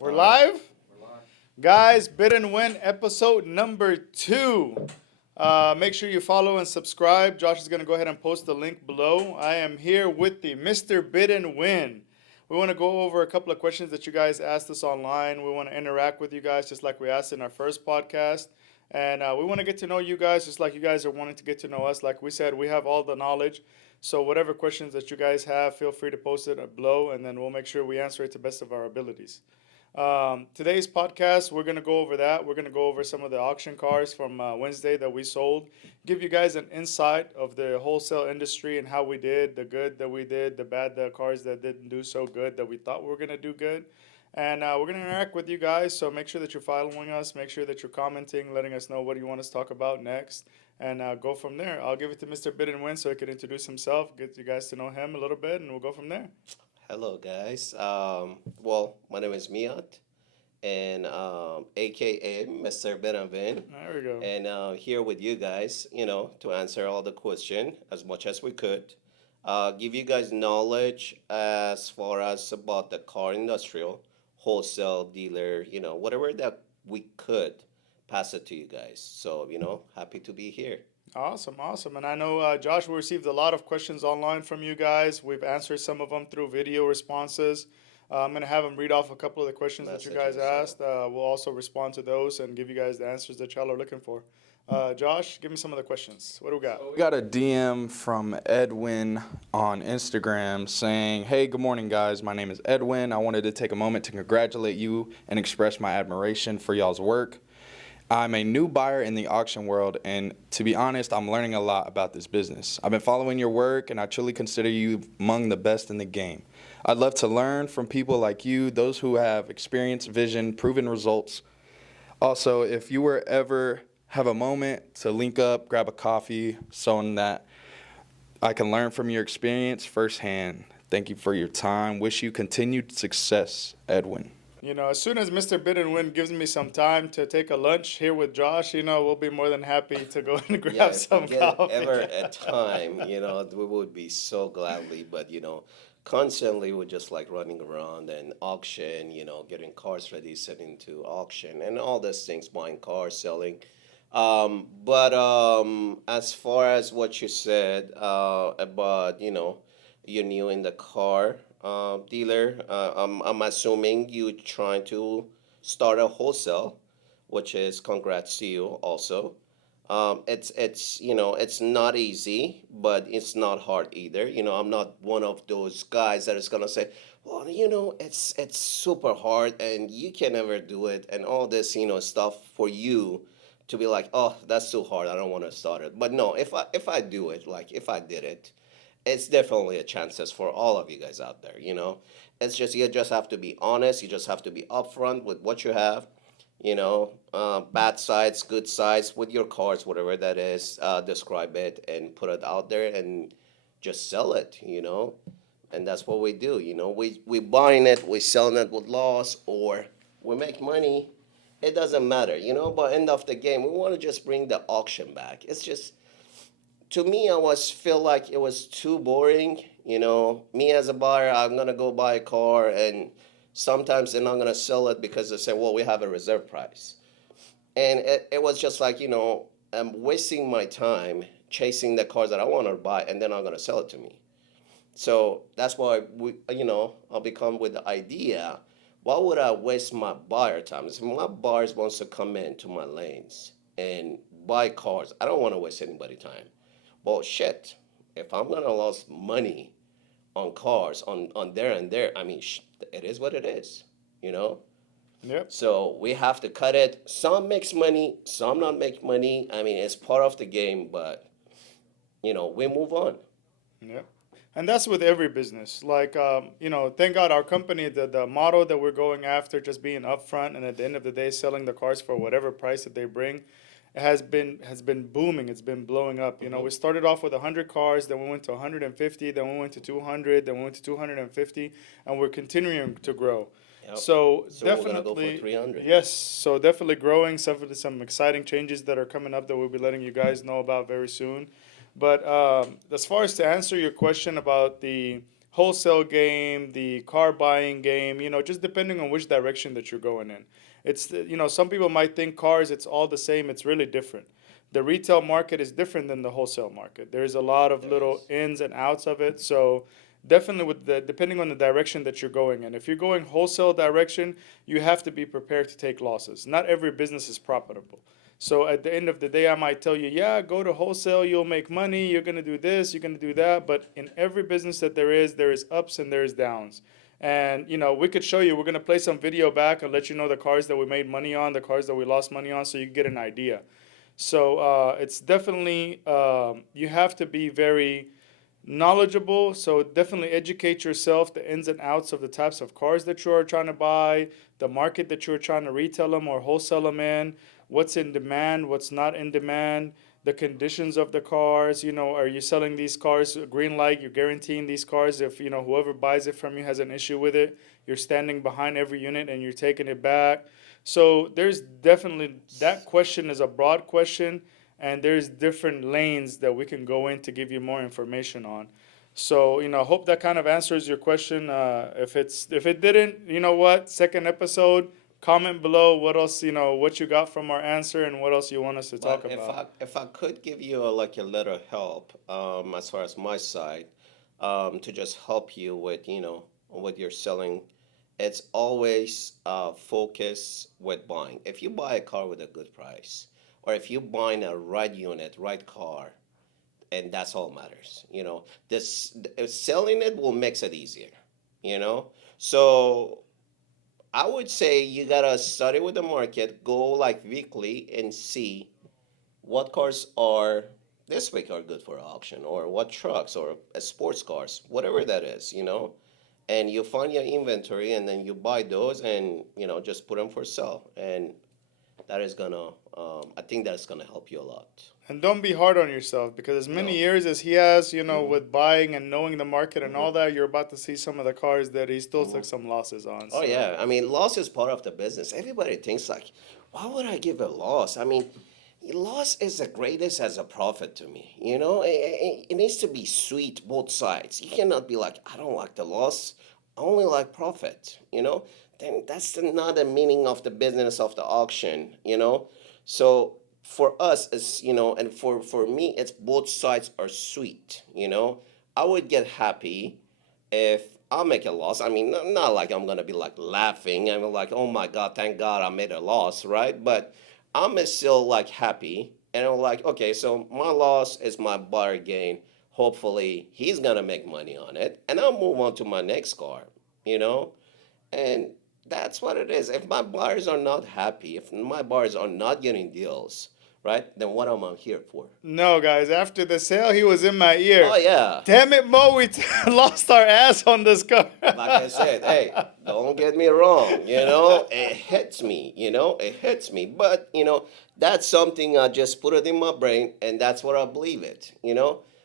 We're live? Guys, Bid and Win episode number 2. Make sure you follow and subscribe. Josh is going to go ahead and post the link below. I am here with the Mr. Bid and Win. We want to go over a couple of questions that you guys asked us online. We want to interact with you guys just like we asked in our first podcast. And we want to get to know you guys just like you guys are wanting to get to know us. Like we said, we have all the knowledge. So whatever questions that you guys have, feel free to post it below, and then we'll make sure we answer it to the best of our abilities. Today's podcast, we're going to go over that. We're going to go over some of the auction cars from Wednesday that we sold, give you guys an insight of the wholesale industry and how we did, the good that we did, the bad, the cars that didn't do so good that we thought we were going to do good. And we're going to interact with you guys, so make sure that you're following us, make sure that you're commenting, letting us know what you want us to talk about next, and go from there. I'll give it to Mr. Bid and Win so he can introduce himself, get you guys to know him a little bit, and we'll go from there. Hello, guys. My name is Miat, and AKA Mr. Benavin, There we go. and here with you guys, to answer all the question as much as we could. Give you guys knowledge as far as about the car industrial, wholesale dealer, whatever that we could pass it to you guys. So, happy to be here. Awesome, awesome. And I know, Josh, we received a lot of questions online from you guys. We've answered some of them through video responses. I'm going to have him read off a couple of the questions that you guys Messages, yeah. asked. We'll also respond to those and give you guys the answers that y'all are looking for. Josh, give me some of the questions. What do we got? We got a DM from Edwin on Instagram saying, "Hey, good morning, guys. My name is Edwin. I wanted to take a moment to congratulate you and express my admiration for y'all's work. I'm a new buyer in the auction world, and to be honest, I'm learning a lot about this business. I've been following your work, and I truly consider you among the best in the game. I'd love to learn from people like you, those who have experience, vision, proven results. Also, if you were ever have a moment to link up, grab a coffee, so that I can learn from your experience firsthand. Thank you for your time. Wish you continued success, Edwin." You know, as soon as Mr. Bid and Win gives me some time to take a lunch here with Josh, we'll be more than happy to go and grab Yeah, if we some get coffee. ever a time, we would be so gladly, but constantly we're just like running around and auction, getting cars ready, sending to auction, and all these things, buying cars, selling. But as far as what you said about, you're new in the car dealer, I'm assuming you trying to start a wholesale, which is congrats to you also. It's not easy, but it's not hard either. I'm not one of those guys that is gonna say, well, it's super hard and you can never do it and all this, stuff for you to be like, oh, that's too hard. I don't want to start it. But no, if I do it, like if I did it, it's definitely a chances for all of you guys out there. It's just you just have to be honest. You just have to be upfront with what you have. Bad sides, good sides with your cards, whatever that is. Describe it and put it out there and just sell it. And that's what we do. We buying it, we selling it with loss, or we make money. It doesn't matter. But end of the game, we want to just bring the auction back. It's just to me, I was feel like it was too boring. Me as a buyer, I'm gonna go buy a car, and sometimes they're not gonna sell it because they say, "Well, we have a reserve price," and it was just like I'm wasting my time chasing the cars that I want to buy, and they're not gonna sell it to me. So that's why I'll become with the idea. Why would I waste my buyer time? If my buyers wants to come into my lanes and buy cars, I don't want to waste anybody time. Well, shit. If I'm gonna lose money on cars on there and there, I mean, it is what it is, you know. Yep. So we have to cut it. Some makes money, some not make money. I mean, it's part of the game, but we move on. Yep. And that's with every business. Like, thank God our company, the motto that we're going after, just being upfront and at the end of the day selling the cars for whatever price that they bring, has been booming. It's been blowing up. We started off with 100 cars, then we went to 150, then we went to 200, then we went to 250, and we're continuing to grow. Yep. So So we're gonna go for definitely, 300. yes. So definitely growing. Some exciting changes that are coming up that we'll be letting you guys know about very soon. But as far as to answer your question about the wholesale game, the car buying game, just depending on which direction that you're going in. Some people might think cars, it's all the same. It's really different. The retail market is different than the wholesale market. There's a lot of little ins and outs of it. So definitely depending on the direction that you're going in. If you're going wholesale direction, you have to be prepared to take losses. Not every business is profitable. So at the end of the day, I might tell you, yeah, go to wholesale, you'll make money, you're gonna do this, you're gonna do that. But in every business that there is ups and there is downs. And we could show you. We're gonna play some video back and let you know the cars that we made money on, the cars that we lost money on, so you get an idea. So it's definitely you have to be very knowledgeable. So definitely educate yourself the ins and outs of the types of cars that you are trying to buy, the market that you're trying to retail them or wholesale them in, what's in demand, what's not in demand, the conditions of the cars. Are you selling these cars green light? You're guaranteeing these cars. If whoever buys it from you has an issue with it, you're standing behind every unit and you're taking it back. So there's definitely, that question is a broad question, and there's different lanes that we can go in to give you more information on. So hope that kind of answers your question. If it didn't, you know what? Second episode. Comment below what else, what you got from our answer and what else you want us to talk Well, about. if I could give you like a little help, as far as my side, to just help you with, what you're selling, it's always focus with buying. If you buy a car with a good price, or if you buying a right unit, right car, and that's all matters. This selling it will makes it easier. So I would say you gotta study with the market, go like weekly and see what cars are this week are good for auction, or what trucks or sports cars, whatever that is, and you find your inventory and then you buy those and just put them for sale, and that is gonna I think that's gonna help you a lot. And don't be hard on yourself, because as many No. years as he has, with buying and knowing the market and all Mhm. that, you're about to see some of the cars that he still took some losses on. Oh So yeah, I mean, loss is part of the business. Everybody thinks like, why would I give a loss? I mean, loss is the greatest as a profit to me. It needs to be sweet both sides. You cannot be like, I don't like the loss, I only like profit. Then that's not the meaning of the business of the auction. So for us, it's and for me, it's both sides are sweet. I would get happy if I make a loss. I mean, not like I'm gonna be like laughing. I'm like, oh my God, thank God I made a loss, right? But I'm still like happy, and I'm like, okay, so my loss is my buyer gain. Hopefully, he's gonna make money on it, and I'll move on to my next car, you know. And that's what it is. If my buyers are not happy, if my buyers are not getting deals, right? Then what am I here for? no, guys, after the sale, he was in my Oh ear. yeah. Damn it, Mo, we lost our ass on this car. Like I said, hey, don't get me wrong, it hits me, it hits me. But, that's something I just put it in my brain, and that's what I believe it.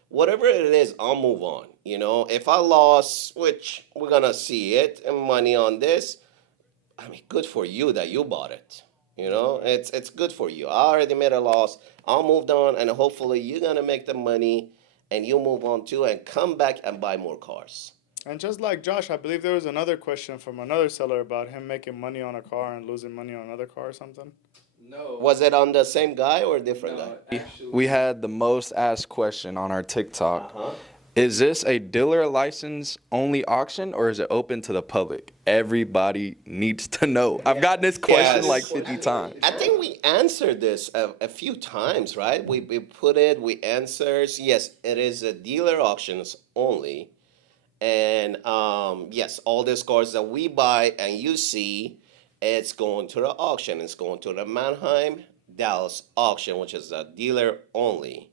Whatever it is, I'll move on. If I lost, which we're gonna see it, and money on this, I mean, good for you that you bought it. It's good for you. I already made a loss. I'll move on, and hopefully you're gonna make the money, and you move on too, and come back and buy more cars. And just like Josh, I believe there was another question from another seller about him making money on a car and losing money on another car or something. No. Was it on the same guy or a different guy? We had the most asked question on our TikTok. Uh-huh. Is this a dealer license only auction, or is it open to the public? Everybody needs to know. I've gotten this question Yes. like 50 times. I think we answered this a few times, right? We put it, we answers. Yes, it is a dealer auctions only. And yes, all these cars that we buy and you see, it's going to the auction. It's going to the Mannheim Dallas auction, which is a dealer only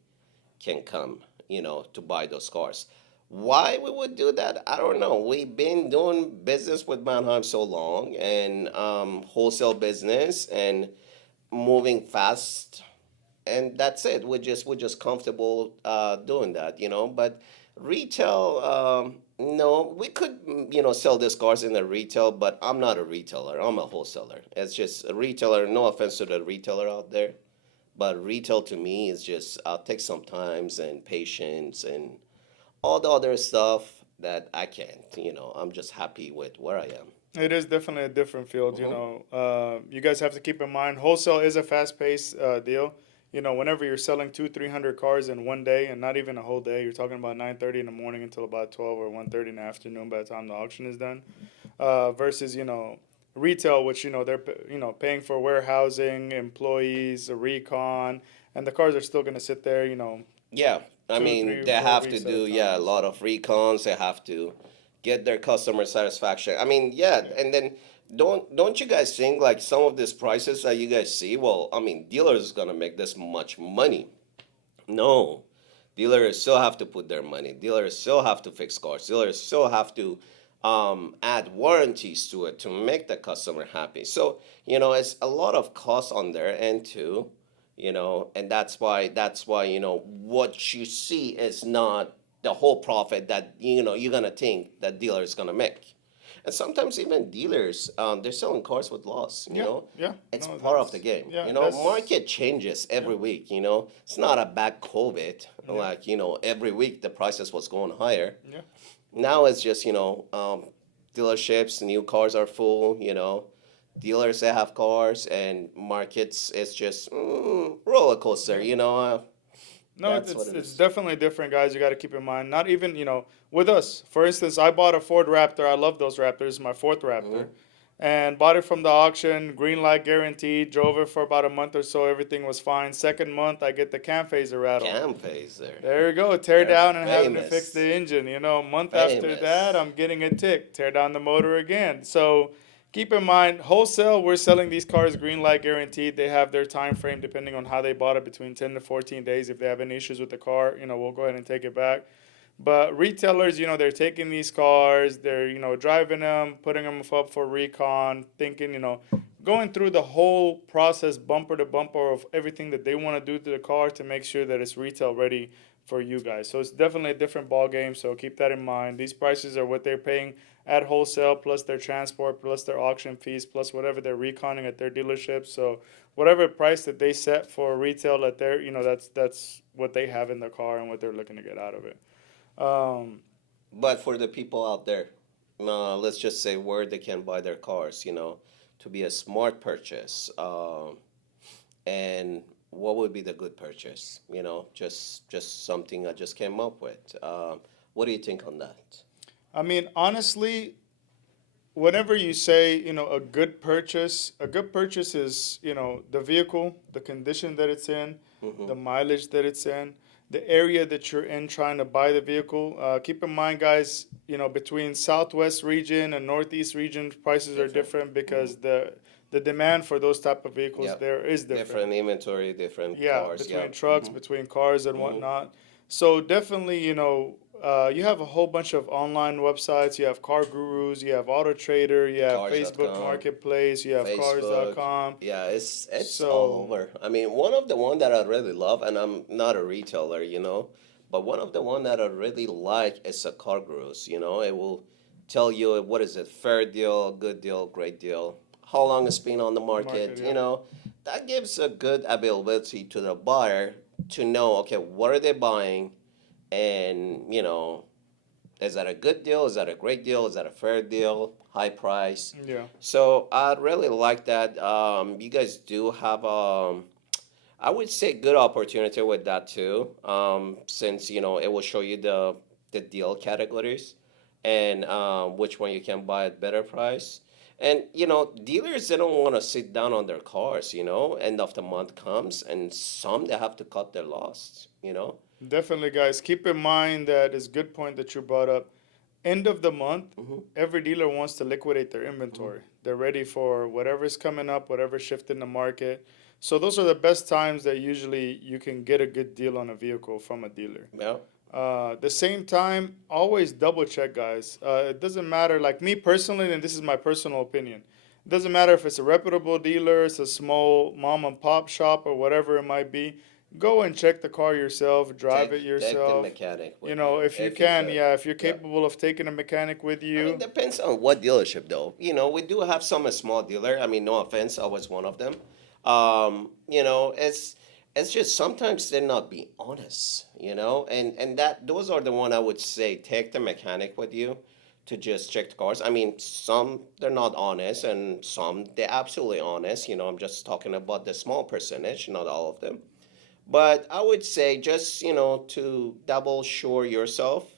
can come, to buy those cars. Why we would do that, I don't know. We've been doing business with Mannheim so long, and wholesale business and moving fast, and that's it. We're just comfortable doing that. But retail, no, we could sell these cars in the retail, but I'm not a retailer. I'm a wholesaler. It's just a retailer. No offense to the retailer out there, but retail to me is just take some times and patience and all the other stuff. that I can't. You know, I'm just happy with where I am. It is definitely a different field. You Mhm. know, you guys have to keep in mind wholesale is a fast-paced deal. You know, whenever you're selling 200-300 cars in one day, and not even a whole day, you're talking about 9:30 in the morning until about 12 or 1:30 in the afternoon by the time the auction is done. Versus retail, which they're paying for warehousing, employees, a recon, and the cars are still gonna sit there. Yeah, I Two, mean, three, they 4 have to weeks at a do, yeah, a time. lot So of recons. They have to get their customer satisfaction. I mean, yeah, yeah, and then don't you guys think like some of these prices that you guys see? Well, I mean, dealers is gonna make this much money. No, dealers still have to put their money. Dealers still have to fix cars. Dealers still have to add warranties to it to make the customer happy. So it's a lot of cost on their end too. And that's why what you see is not the whole profit that you're gonna think that dealer is gonna make. And sometimes even dealers, they're selling cars with loss. yeah, yeah. It's No, part of the that's game. yeah, that's Market changes yeah, every week. It's not a bad COVID. yeah, Like every week the prices was going higher. yeah. Now it's just dealerships, new cars are full. Dealers that have cars and markets. It's just roller coaster. Yeah. No, That's what it it's is. definitely different, guys. You got to keep in mind. Not even with us. For instance, I bought a Ford Raptor. I love those Raptors. It's my fourth Hmm. Raptor, and bought it from the auction. Green light guaranteed. Drove it for about a month or so. Everything was fine. Second month, I get the cam phaser rattle. Cam pays there. There you go. Tear They're down and having to fix famous. the engine. A month after that, Famous. I'm getting a tick. Tear down the motor again. So keep in mind, wholesale, we're selling these cars green light guaranteed. They have their time frame depending on how they bought it, between 10 to 14 days. If they have any issues with the car, we'll go ahead and take it back. But retailers, they're taking these cars, they're, driving them, putting them up for recon, thinking, going through the whole process, bumper to bumper, of everything that they want to do to the car to make sure that it's retail ready for you guys. So it's definitely a different ball game. So keep that in mind. These prices are what they're paying at wholesale, plus their transport, plus their auction fees, plus whatever they're reconning at their dealership. So whatever price that they set for retail at their, that's what they have in the car and what they're looking to get out of it. Um, But for the people out there, let's just say where they can buy their cars, to be a smart purchase. And what would be the good purchase? Just something I just came up with. What do you think on that? I mean, honestly, whenever you say, a good purchase is, the vehicle, the condition that it's in, Hmm. the mileage that it's in, the area that you're in trying to buy the vehicle. Keep in mind, guys, between Southwest region and Northeast region, prices are Different. different Hmm. because the demand for those type of vehicles Yep. there is different. Different inventory, different Yeah, cars. Yeah. between trucks, Hmm. between cars and Hmm. whatnot. So definitely, you have a whole bunch of online websites. You have Car Gurus, you have Auto Trader, you have Facebook Cars.com, Marketplace, you have Facebook. Cars.com. Yeah, it's all So over. I mean, one of the one that I really love, and I'm not a retailer, but one of the one that I really like is a Car Gurus. It will tell you what is it, fair deal, good deal, great deal, how long it's been on the market, market. yeah. That gives a good availability to the buyer to know, okay, what are they buying, and is that a good deal? Is that a great deal? Is that a fair deal? High price? Yeah. So I'd really like that. You guys do have I would say good opportunity with that too. Since it will show you the deal categories and which one you can buy at better price. And dealers, they don't want to sit down on their cars. End of the month comes, and some they have to cut their loss. Definitely, guys. Keep in mind that it's a good point that you brought up. End of the month, Hmm. every dealer wants to liquidate their inventory. They're ready for whatever's coming up, whatever's shifting the market. So those are the best times that usually you can get a good deal on a vehicle from a dealer. Yeah. The same time, always double check, guys. It doesn't matter, like me personally, and this is my personal opinion. It doesn't matter if it's a reputable dealer, it's a small mom and pop shop, or whatever it might be. Go and check the car yourself, drive it Take the yourself. mechanic with you If you if you can, could. yeah, if you're Yeah. capable of taking a mechanic with I mean, you. depends on what dealership, though. We do have some small dealer. I mean, no offense, I was one of them. It's it's just sometimes they're not being honest, and that those are the one I would say take the mechanic with you to just check the cars. I mean, some they're not honest, and some they're absolutely honest. I'm just talking about the small percentage, not all of them. But I would say just to double sure yourself,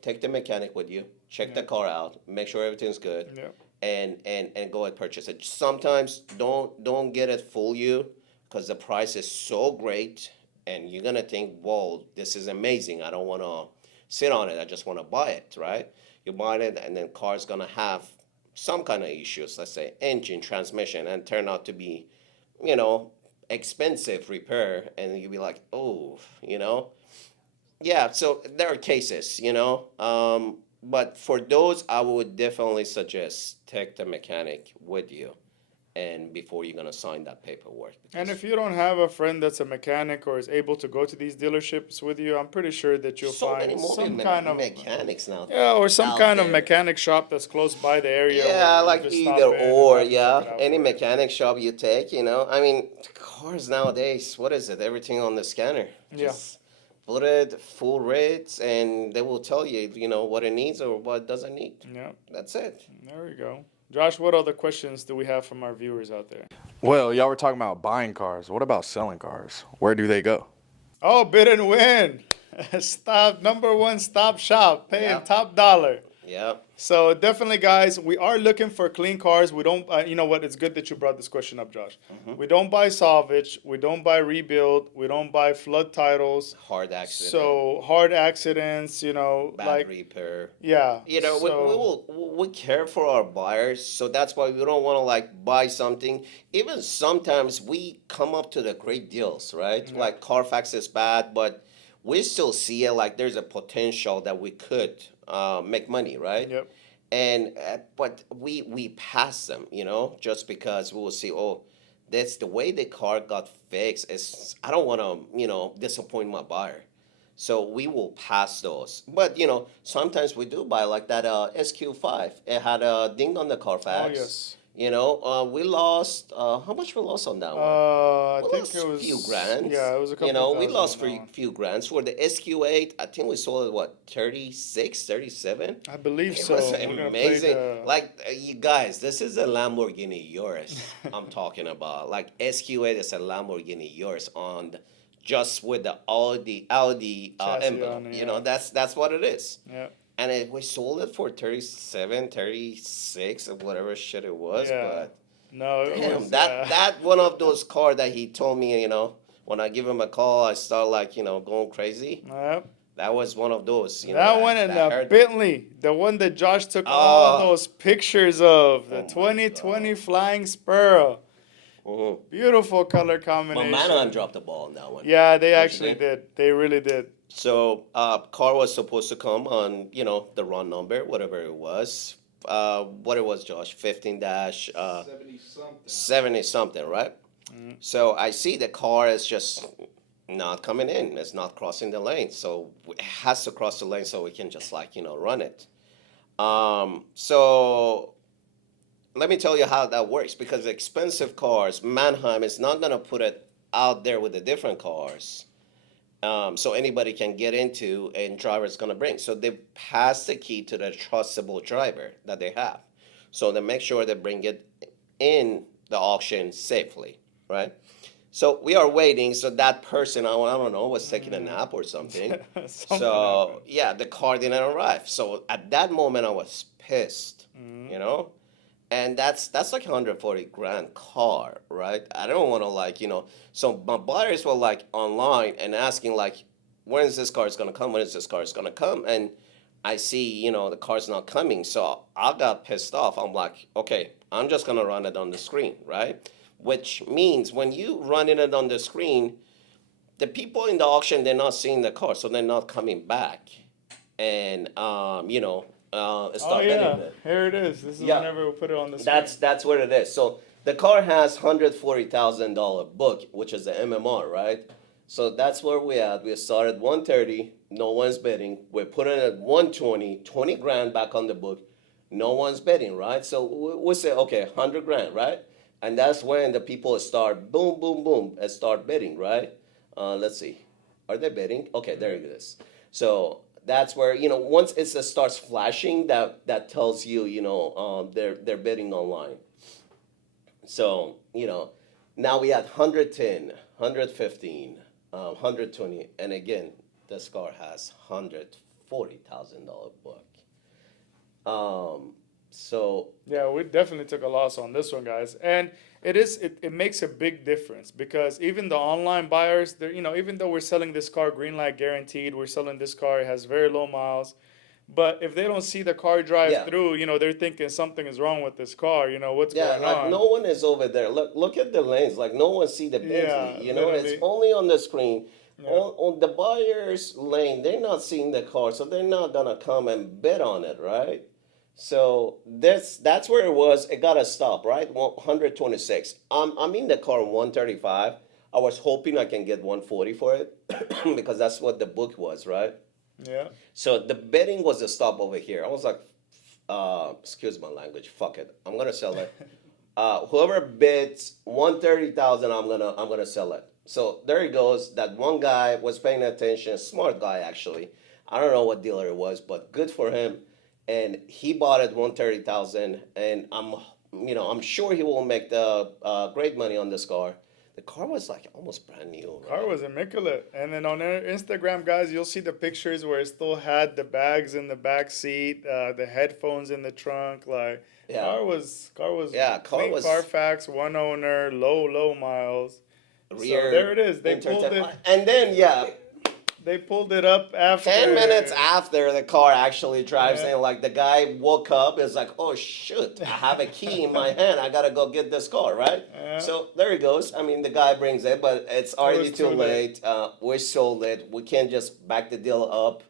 take the mechanic with you, check the Yeah. car out, make sure everything's good, Yeah. and go and purchase it. Sometimes don't get it fool you because the price is so great and you're gonna think, whoa, this is amazing. I don't wanna sit on it. I just wanna buy it, right? You buy it and then car's gonna have some kind of issues, let's say engine, transmission, and turn out to be, you know, expensive repair, and you'll be like, oh, yeah, so there are cases, but for those, I would definitely suggest take the mechanic with you, and before you're gonna sign that paperwork. And Because if you don't have a friend that's a mechanic or is able to go to these dealerships with you, I'm pretty sure that you'll so many find more some kind of mechanics now. yeah, or some out kind of there. mechanic shop that's close by the area. Yeah, where you like just either stop in and or, have them check yeah. it out Any for you. mechanic shop you take, I mean, cars nowadays, what is it? Everything on the scanner. Yeah. Just put it full rates, and they will tell you, what it needs or what it doesn't need. Yeah, That's it. there we go. Josh, what other questions do we have from our viewers out there? Well, y'all were talking about buying cars. What about selling cars? Where do they go? Oh, bid and win. Stop number one stop shop, paying Yeah. top dollar. Yeah. So definitely, guys, we are looking for clean cars. We don't, you know what? It's good that you brought this question up, Josh. We don't buy salvage. We don't buy rebuild. We don't buy flood titles. Hard accident. So hard accidents, bad like repair. yeah. We so, we care for our buyers, so that's why we don't want to like buy something. Even sometimes we come up to the great deals, right? Like Carfax is bad, but we still see it like there's a potential that we could make money, right? Yep. And but we pass them, just because we will see, oh, that's the way the car got fixed. Is I don't want to, disappoint my buyer. So we will pass those. But sometimes we do buy like that SQ5. It had a ding on the Carfax. Oh yes. We lost. How much we lost on that one? I We think lost it a was few grand. Yeah, it was a couple. We thousand lost on for that a one. few grand. For the SQ8, I think we sold it, what, 36, 37? I believe It so. was We're gonna play amazing. the- Like, you guys, this is a Lamborghini Urus I'm talking about. Like, SQ8 is a Lamborghini Urus just with the Audi Chassis emblem. on it, yeah. That's what it is. Yeah. And we sold it for 37, 36, or whatever shit it was. Yeah. But No, it damn, was that one of those cars that he told me, when I give him a call, I start like, going crazy. Yep. That was one of those. That one and that the hurt. Bentley, the one that Josh took all Oh. those pictures of, the Oh my 2020 Flying Spur. Mhm. Beautiful color But combination. Mannheim dropped the ball on that one. Yeah, they Yes, actually they- did. They really did. So, car was supposed to come on, the run number, whatever it was. What it was, Josh? 15 dash 70 something, right? So I see the car is just not coming in. It's not crossing the lane. So it has to cross the lane so we can just run it. So let me tell you how that works, because expensive cars, Mannheim is not going to put it out there with the different cars. So anybody can get into and driver's gonna bring. So they pass the key to the trustable driver that they have. So they make sure they bring it in the auction safely, right? So we are waiting. So that person, I don't know, was taking a nap or something. Something So happened. yeah, the car didn't arrive. So at that moment, I was pissed, and that's like 140 grand car, right? I don't want to so my buyers were like online and asking like, when is this car gonna come? When is this car gonna come? And I see, the car's not coming. So I got pissed off. I'm like, okay, I'm just gonna run it on the screen, right? Which means when you running it on the screen, the people in the auction, they're not seeing the car, so they're not coming back. And Oh start yeah, bidding it. here it is. This is Yeah. whenever we put it on the screen. That's what it is. So the car has $140,000 book, which is the MMR, right? So that's where we at. We started 130, no one's bidding. We're putting it at 120, 20 grand back on the book, no one's bidding, right? So we say, okay, 100 grand, right? And that's when the people start boom, boom, boom, and start bidding, right? Let's see. Are they bidding? Okay, there it is. So that's where, once it starts flashing, that tells you, they're bidding online. So, now we had 110, 115, 120, and again, this car has $140,000 book. So Yeah, we definitely took a loss on this one, guys. And it makes a big difference because even the online buyers, they're, even though we're selling this car green light guaranteed, we're selling this car, it has very low miles. But if they don't see the car drive Yeah. through, they're thinking something is wrong with this car. What's yeah, going like on? no one is over there. Look at the lanes. Like no one see the Bentley. Yeah, It's literally. only on the screen. Yeah. On the buyer's lane, they're not seeing the car, so they're not gonna come and bid on it, right? So that's where it was. It got to stop, right? 126. I'm in the car 135. I was hoping I can get 140 for it because that's what the book was, right? Yeah. So the bidding was a stop over here. I was like, excuse my language, fuck it. I'm gonna sell it. Whoever bids 130,000, I'm gonna sell it. So there he goes. That one guy was paying attention. Smart guy actually. I don't know what dealer it was, but good for him. And he bought it 130,000, and I'm sure he will make the great money on this car. The car was like almost brand new. Car right? was immaculate. And then on their Instagram, guys, you'll see the pictures where it still had the bags in the back seat, the headphones in the trunk. Like, Yeah. car was Yeah, car clean was- Carfax, one owner, low miles. Rear So there it is. They entertain- pulled it. And then They pulled it up after 10 minutes after the car actually drives Yeah. in, like the guy woke up, is like, oh shoot, I have a key in my hand, I gotta go get this car, right? Yeah. So there he goes. I mean, the guy brings it, but it's already was too too late. We're sold it. We can't just back the deal up,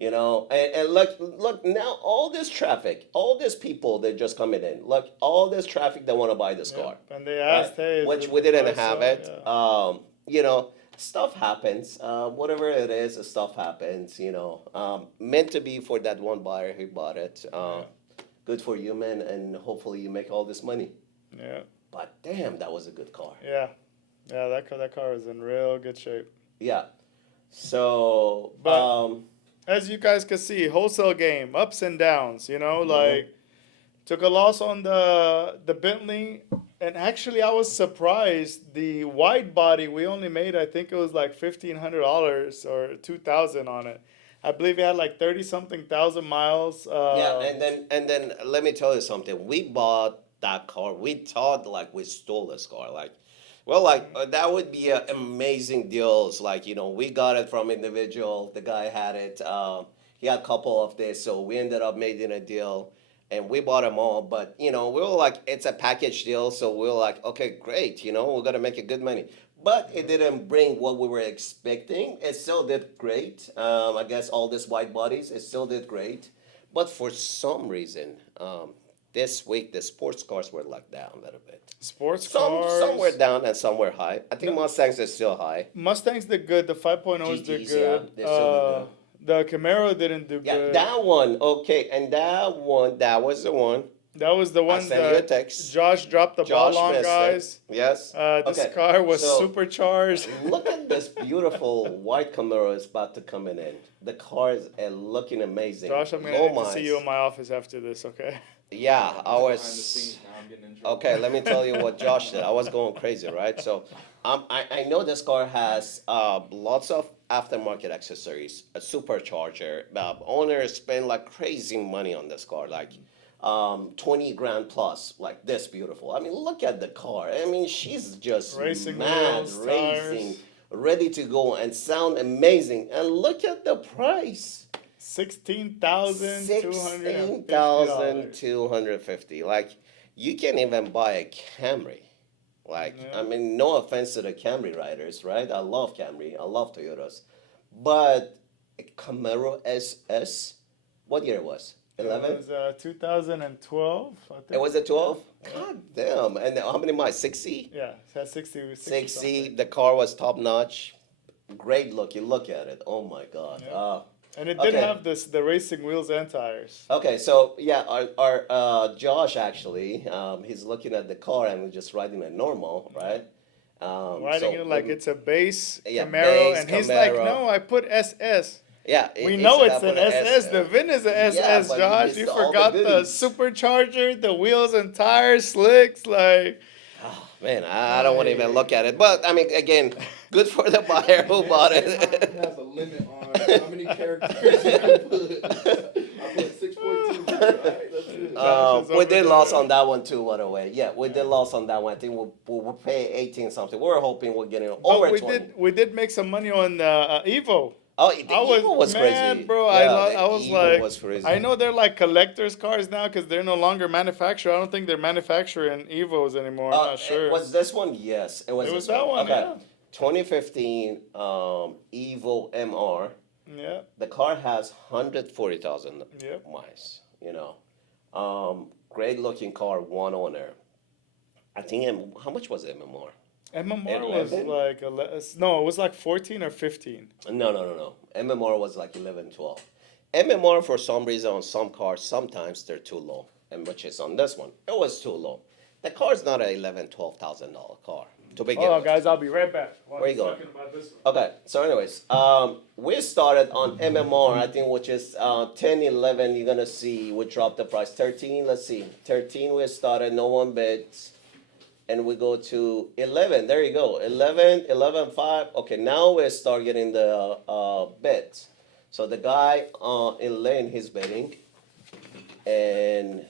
And look, now all this traffic, all these people that just coming in, look, all this traffic that want to buy this car. And they asked, right? hey, is Which it we the didn't price have so? it. Stuff happens. Whatever it is, stuff happens. Meant to be for that one buyer who bought it. Good for you, man, and hopefully you make all this money. Yeah. But damn, that was a good car. Yeah. Yeah, that car is in real good shape. Yeah. So, But- As you guys can see, wholesale game, ups and downs, like took a loss on the Bentley. And actually, I was surprised. The wide body, we only made, I think it was like $1,500 or $2,000 on it. I believe it had like 30-something thousand miles. yeah, and then let me tell you something. We bought that car. We thought like we stole this car. That would be amazing deals. We got it from individual. The guy had it. He had a couple of this, so we ended up making a deal, and we bought them all. But we were like, it's a package deal, so we were like, okay, great. We're gonna make a good money. But it didn't bring what we were expecting. It still did great. I guess all these white bodies, it still did great. But for some reason, this week the sports cars were like down a little bit. Sports cars. Some were down and some were high. I think Mustangs are still high. Mustangs did good. The 5.0s did GTs, good. yeah, they still The Camaro didn't do Yeah, good. that one, okay, and that was the one. That was the one sent you a that text. Josh dropped the Josh ball on, missed it. guys. Yes. This Okay, car was so supercharged. Look at this beautiful white Camaro is about to come in. The car is looking amazing. Josh, I'm gonna Low need to see miles. you in my office after this, okay? Yeah, I was. Okay, let me tell you what Josh did. I was going crazy, right? So, I know this car has lots of aftermarket accessories, a supercharger. Owners spend like crazy money on this car, like 20 grand plus, like this beautiful. I mean, look at the car. I mean, she's just Racing mad, wheels, racing, tires. ready to go and sound amazing. And look at the price. $16,250. $16,250. Like, you can't even buy a Camry. Like, Yeah. I mean, no offense to the Camry riders, right? I love Camry. I love Toyotas. But a Camaro SS, what year it was? 11? It was 2012, I think. It was a 12? God damn. And how many miles? 60? Yeah, it had 60. 60. The car was top notch. Great look. You look at it. Oh my God. Yeah. And it did Okay. have the racing wheels and tires. Okay, so yeah, our Josh actually, he's looking at the car and we're just riding it normal, right? Riding it like it's a base yeah, Camaro, base and he's like, Camaro. "No, I put SS." Yeah, We he know said it's I put an SS. The VIN is an Yeah, SS, but you Josh. missed You all the forgot the goodies. supercharger, the wheels and tires, slicks. Like, Oh, man, I don't want to even look at it. But I mean, again, good for the buyer who bought It it. has a limit on how many characters you can put. I put 6.2. Right, that's it. Josh is We over did there. loss on that one too, by the way. Yeah, we did loss on that one. I think we'll pay 18 something. We're hoping we're getting over but we 20. did make some money on the Evo. Oh, the Evo was mad, crazy. bro. Yeah, I was Evo like, was crazy. I know they're like collectors' cars now because they're no longer manufactured. I don't think they're manufacturing Evos anymore. I'm not sure. Was this one? Yes, it was. It was this that one, Okay, yeah. 2015 Evo MR. Yeah, The car has 140,000 Yep. miles. Great looking car, one owner. I think how much was it, MMR? MMR was 11? like no, it was like 14 or 15. No. MMR was like 11, 12. MMR for some reason on some cars sometimes they're too low, and which is on this one it was too low. The car is not a $11,000-$12,000 car to begin Hold on, with. guys. I'll be right back. While Where you he's going? talking about this one. Okay, so anyways, we started on MMR, I think, which is 10, 11, you're gonna see we dropped the price. 13, let's see, 13 we started, no one bids, and we go to 11, there you go, 11, 11.5, okay, now we start getting the bids. So the guy in lane, he's bidding, and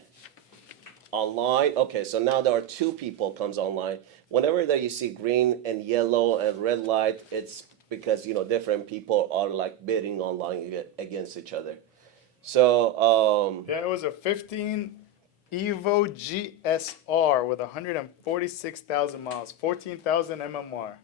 online, okay, so now there are two people comes online. Whenever that you see green and yellow and red light, it's because different people are like bidding online against each other. So Yeah, it was a 15 Evo GSR with 146,000 miles, 14,000 MMR.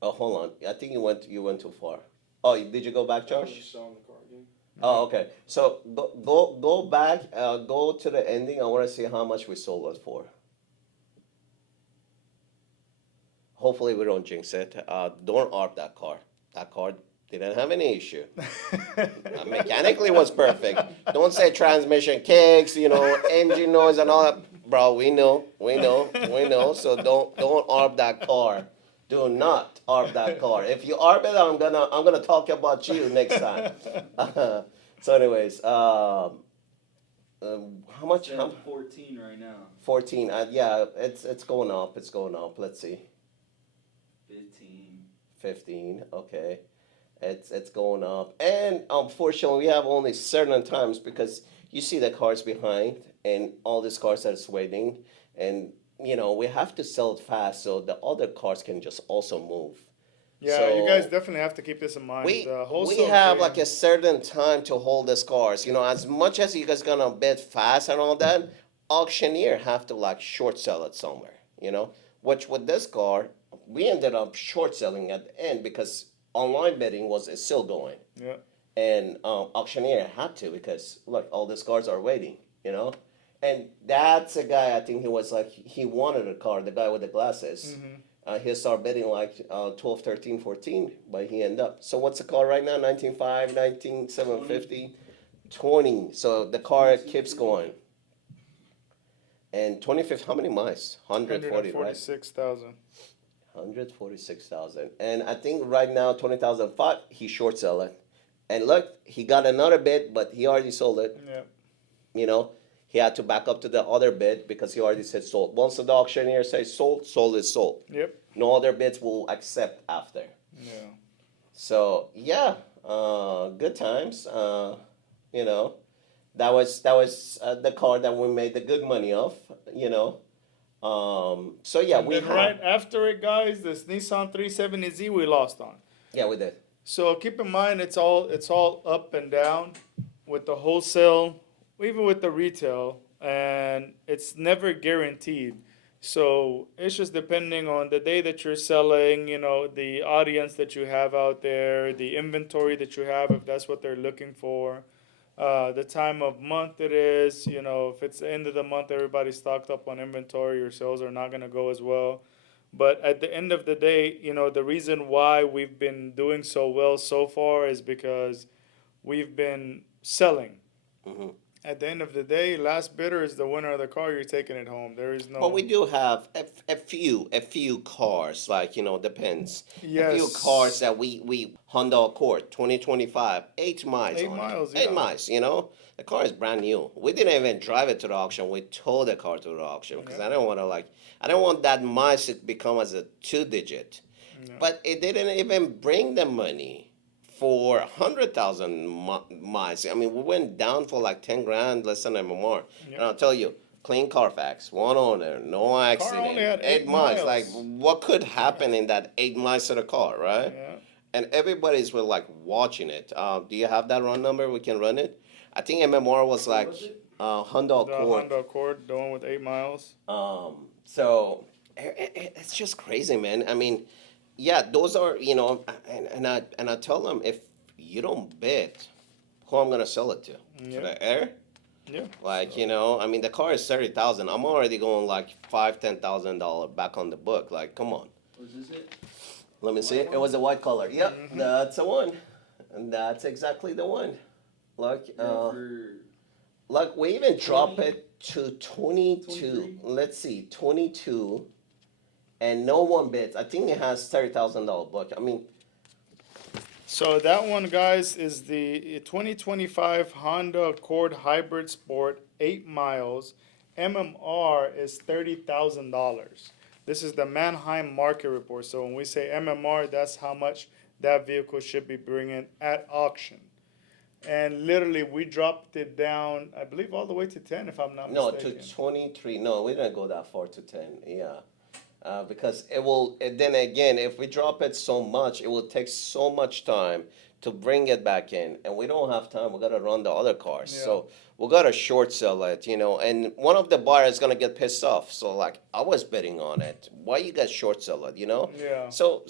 hold on, I think you went too far. Oh, did you go back, Josh? Showing the car again. Oh, okay. So go back, go to the ending. I want to see how much we sold it for. Hopefully we don't jinx it. Don't ARP that car. That car didn't have any issue. Mechanically was perfect. Don't say transmission kicks, engine noise and all that. Bro, we know. So don't ARP that car. Do not ARP that car. If you ARP it, I'm gonna talk about you next time. So anyways, how much? It's at 14 right now. 14. Yeah, it's going up. It's going up. Let's see. 15. 15. Okay, it's going up. And unfortunately, we have only certain times because you see the cars behind and all these cars that is waiting, and we have to sell it fast so the other cars can just also move. Yeah, you guys So- definitely have to keep this in mind. We, The we wholesale have game- like a certain time to hold these cars. As much as you guys gonna bid fast and all that, auctioneer have to like short sell it somewhere. Which with this car, we ended up short selling at the end because online bidding is still going, Yeah. and auctioneer had to because look, all these cars are waiting. And that's a guy. I think he was like he wanted a car. The guy with the glasses. He started bidding like 12, 13, 14, but he ended up. So what's the car right now? 19.5, 19,750, 20. So the car keeps going. And 25, how many miles? 140, right? 146,000. 146,000. And I think right now 20,005, he short sell it. And look, he got another bid, but he already sold it. Yeah. He had to back up to the other bid because he already said sold. Once the auctioneer says sold, sold is sold. Yep. No other bids will accept after. Yeah. So yeah, good times. That was the car that we made the good money off. So yeah, And we then have. right after it, guys, this Nissan 370Z we lost on. Yeah, we did. So keep in mind, it's all up and down with the wholesale, even with the retail, and it's never guaranteed. So it's just depending on the day that you're selling, the audience that you have out there, the inventory that you have, if that's what they're looking for, the time of month it is, if it's the end of the month, everybody's stocked up on inventory, your sales are not going to go as well. But at the end of the day, the reason why we've been doing so well so far is because we've been selling. Hmm. At the end of the day, last bidder is the winner of the car. You're taking it home. There is But no. we do have a few cars, like, depends. A few cars Yes. that we Honda Accord 2025, 8 miles 8 on it. miles, 8 miles, The car is brand new. We didn't even drive it to the auction. We towed the car to the auction because Yeah. I don't want that miles to become as a two-digit. Yeah. But it didn't even bring the money for 100,000 miles. I mean, we went down for like 10 grand, less than MMR. Yeah. And I'll tell you, clean Carfax, one owner, no accident, only had 8 miles. 8 Like, miles. what could happen in that 8 miles to the car, right? Yeah. And everybody's were like watching it. Do you have that run number? We can run it. I think MMR was like Honda The Accord. Honda Accord, the one with 8 miles. So it's just crazy, man. I mean, yeah, those are, and I tell them, if you don't bid, who I'm gonna sell it to? Yeah. To the air? Yeah. Like, I mean, the car is 30,000. I'm already going like $10,000 back on the book. Like, come on. Was this it? Let me see. It was a white color. Yep, Mm-hmm. that's the one, and that's exactly the one. Like, like we even drop it to 22. 23? Let's see, 22, and no one bids. I think it has $30,000 book. I mean, So that one, guys, is the 2025 Honda Accord Hybrid Sport, 8 miles. MMR is $30,000. This is the Manheim Market Report. So when we say MMR, that's how much that vehicle should be bringing at auction. And literally, we dropped it down, I believe, all the way to 10, if I'm not no, mistaken. to 23. No, we didn't go that far to 10. Yeah. Because it will, and then again, if we drop it so much, it will take so much time to bring it back in. And we don't have time. We got to run the other cars. Yeah. So we got to short sell it, and one of the buyers is going to get pissed off. So, like, I was betting on it. Why you guys short sell it, Yeah. So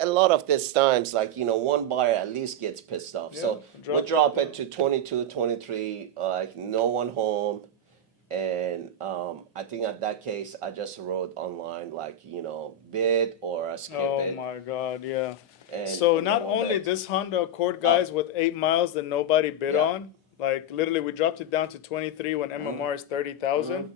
a lot of these times, like, one buyer at least gets pissed off. Yeah, So we drop drop it to 22, 23, like, no one home. And I think at that case, I just wrote online, like, bid or skip Oh it. my God, yeah. And So and not no one only bid. this Honda Accord, guys, with 8 miles that nobody bid Yeah. on, like literally we dropped it down to 23 when Mm-hmm. MMR is 30,000.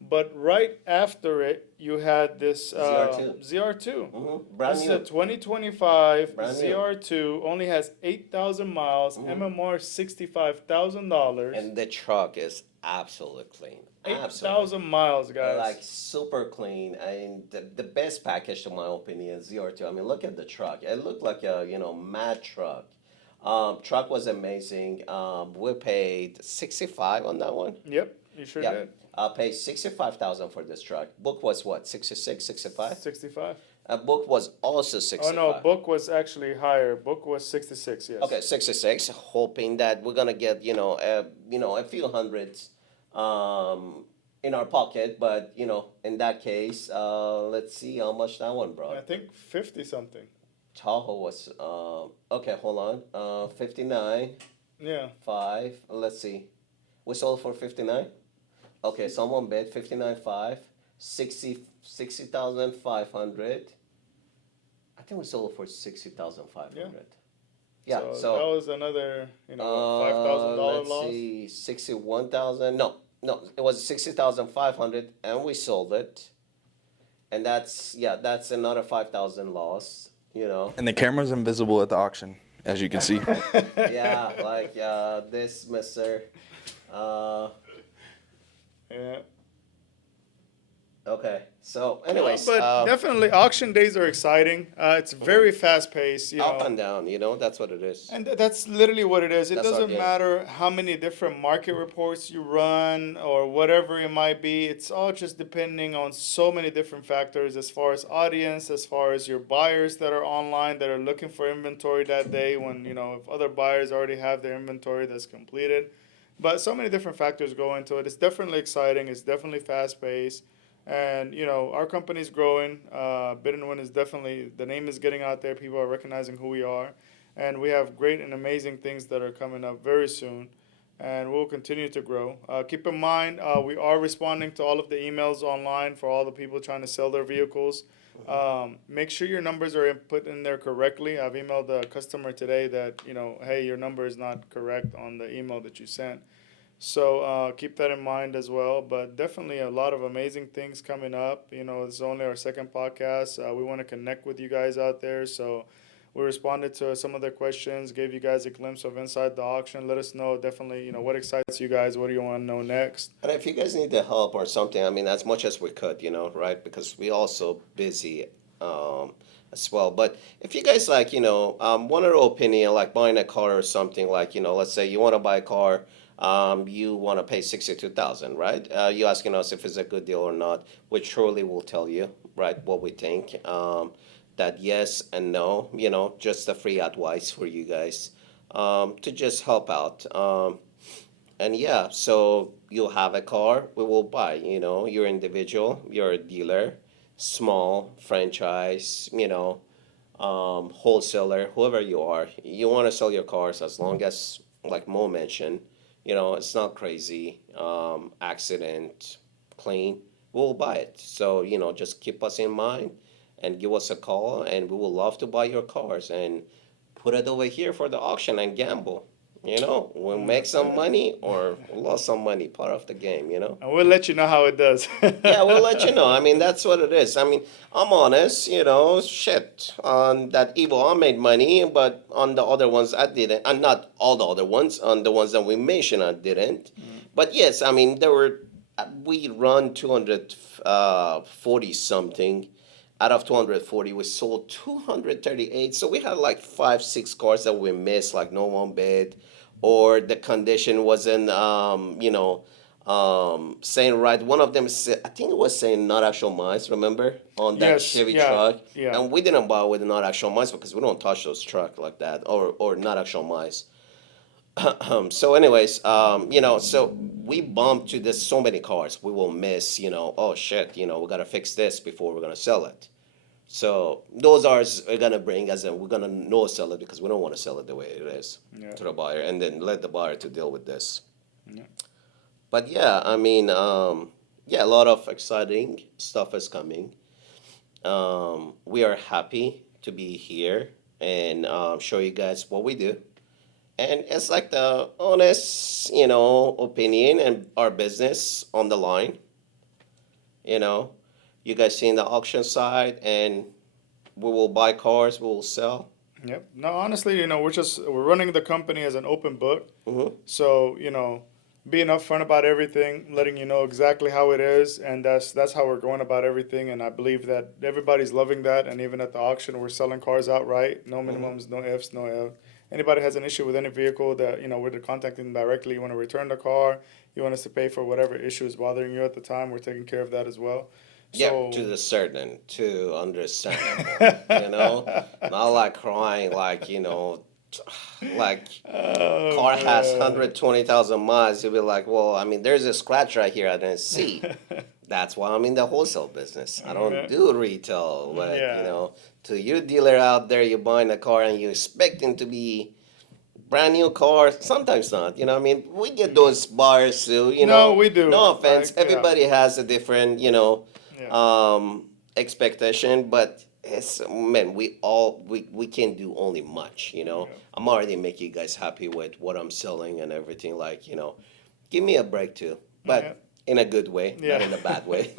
But right after it, you had this ZR2. ZR2. Brand This is new. a 2025 Brand new. ZR2, only has 8,000 miles, MMR $65,000. And the truck is absolutely clean. Absolutely. 8,000 miles, guys. Like, super clean. And the best package, in my opinion, is ZR2. I mean, look at the truck. It looked like a, mad truck. Truck was amazing. We paid 65 on that one. Yep, you sure Yeah. did. I paid 65,000 for this truck. Book was what, 66, 65? 65. Book was also Oh 65. no, book was actually higher. Book was 66. Yes. Okay, 66. Hoping that we're gonna get a few hundreds in our pocket, but in that case, let's see how much that one I brought. think 50 something. Tahoe was okay. Hold on, 59, Yeah. 5. Let's see, we sold for 59. Okay, someone bid 59.5, 60,500. I think we sold for 60,500. Yeah. So that was another, $5,000 let's loss. see, 61,000. No, it was 60,500, and we sold it. And that's another 5,000 loss. And the camera's invisible at the auction, as you can see. Yeah, like this, Mister. Yeah. Okay. So, anyways, But definitely auction days are exciting. It's very fast paced, up and down. That's what it is. And that's literally what it is. It That's our doesn't game. matter how many different market reports you run or whatever it might be. It's all just depending on so many different factors as far as audience, as far as your buyers that are online that are looking for inventory that day when, if other buyers already have their inventory that's completed. But so many different factors go into it. It's definitely exciting. It's definitely fast paced. And, our company's growing. Bid and Win is definitely, the name is getting out there. People are recognizing who we are. And we have great and amazing things that are coming up very soon. and we'll continue to grow. Keep in mind, we are responding to all of the emails online for all the people trying to sell their vehicles. Make sure your numbers are put in there correctly. I've emailed the customer today that, hey, your number is not correct on the email that you sent. So keep that in mind as well. But definitely a lot of amazing things coming up. This is only our second podcast. We want to connect with you guys out there. So we responded to some of the questions, gave you guys a glimpse of inside the auction. Let us know definitely, what excites you guys. What do you want to know next? And if you guys need the help or something, I mean, as much as we could, right? Because we also busy as well. But if you guys want our opinion, like buying a car or something, like, let's say you want to buy a car, you want to pay 62,000, right? You asking us if it's a good deal or not, which surely will tell you, right, what we think. That yes and no, just a free advice for you guys to just help out. And yeah, so you'll have a car, we will buy, you're individual, you're a dealer, small franchise, wholesaler, whoever you are, you want to sell your cars as long as, like Mo mentioned, it's not crazy, accident, clean, we'll buy it. So, just keep us in mind and give us a call, and we will love to buy your cars and put it over here for the auction and gamble. We'll make some money or lost some money, part of the game, And we'll let you know how it does. Yeah, we'll let you know. I mean, that's what it is. I mean, I'm honest, shit. On that Evo, I made money, but on the other ones, I didn't. And not all the other ones. On the ones that we mentioned, I didn't. But yes, I mean, we run 240 something. Out of 240, we sold 238. So we had like 5, 6 cars that we missed, like no one bid, or the condition wasn't, saying right. One of them said, I think it was saying not actual miles, remember? On that Yes, Chevy yeah, truck. yeah. And we didn't buy with not actual miles because we don't touch those trucks like that, or not actual miles. So anyways, so we bumped to this so many cars. We will miss, oh shit, we gotta fix this before we're gonna sell it. So those are gonna bring us, and we're gonna no sell it because we don't want to sell it the way it is Yeah. to the buyer, and then let the buyer to deal with this. Yeah. But yeah, I mean, yeah, a lot of exciting stuff is coming. We are happy to be here and show you guys what we do. And it's like the honest, opinion and our business on the line. You know, you guys see in the auction side, and we will buy cars, we will sell. Yep. No, honestly, we're running the company as an open book. Hmm. So, being upfront about everything, letting you know exactly how it is, and that's how we're going about everything. And I believe that everybody's loving that. And even at the auction, we're selling cars outright, no minimums, no ifs, no ifs. Anybody has an issue with any vehicle that we're contacting them directly. You want to return the car, you want us to pay for whatever issue is bothering you at the time. We're taking care of that as well. Yeah, So, to the certain, to understandable, not like crying, like, like Oh, car has man. 120,000 miles. You'll be like, well, I mean, there's a scratch right here I didn't see. That's why I'm in the wholesale business. I don't Yeah. do retail. But, Yeah. to you dealer out there, you're buying a car and you're expecting to be brand new car. Sometimes not. I mean, we get those buyers too. No, we do. No offense. Like, yeah. Everybody has a different, Yeah. expectation, but it's man, we can't do only much. I'm already making you guys happy with what I'm selling and everything. Like, give me a break too, but Yeah. in a good way, Yeah. not in a bad way.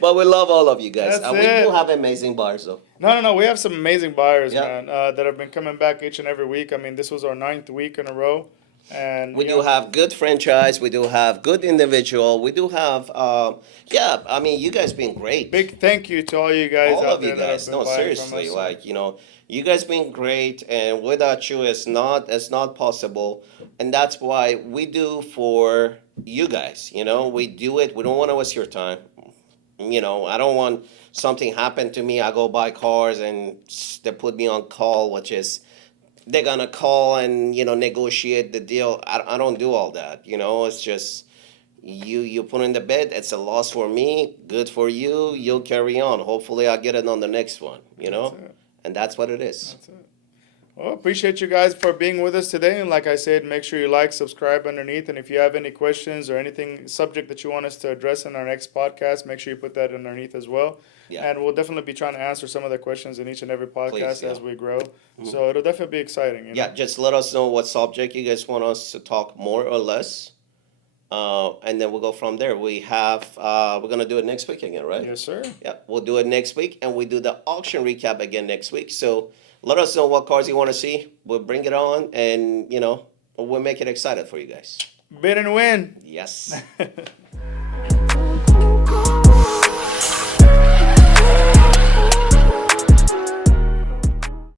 But we love all of you guys. That's We do it. have amazing bars though. No. We have some amazing buyers, Yeah. man, that have been coming back each and every week. I mean, this was our 9th week in a row. And We do have good franchise. We do have good individual. We do have, yeah. I mean, you guys been great. big thank you to all you guys All out of there you that have guys. been No, buying from seriously, us. like, you guys been great, and without you, it's not possible, and that's why we do for you guys. We do it. We don't want to waste your time. I don't want something happen to me. I go buy cars and they put me on call, which is they're gonna call and negotiate the deal. I don't do all that. It's just you put in the bid. It's a loss for me, good for you. You'll carry on. Hopefully, I'll get it on the next one. That's it. And that's what it is. That's it. Well, appreciate you guys for being with us today. And like I said, make sure you like, subscribe underneath. And if you have any questions or anything subject that you want us to address in our next podcast, make sure you put that underneath as well. Yeah. And we'll definitely be trying to answer some of the questions in each and every podcast Please, yeah. as we grow. So it'll definitely be exciting. You know? Yeah, just let us know what subject you guys want us to talk more or less. And then we'll go from there. We're gonna do it next week again, right? Yes, sir. Yeah, we'll do it next week, and we do the auction recap again next week. So let us know what cars you want to see. We'll bring it on, and we'll make it excited for you guys. Bid and win. Yes.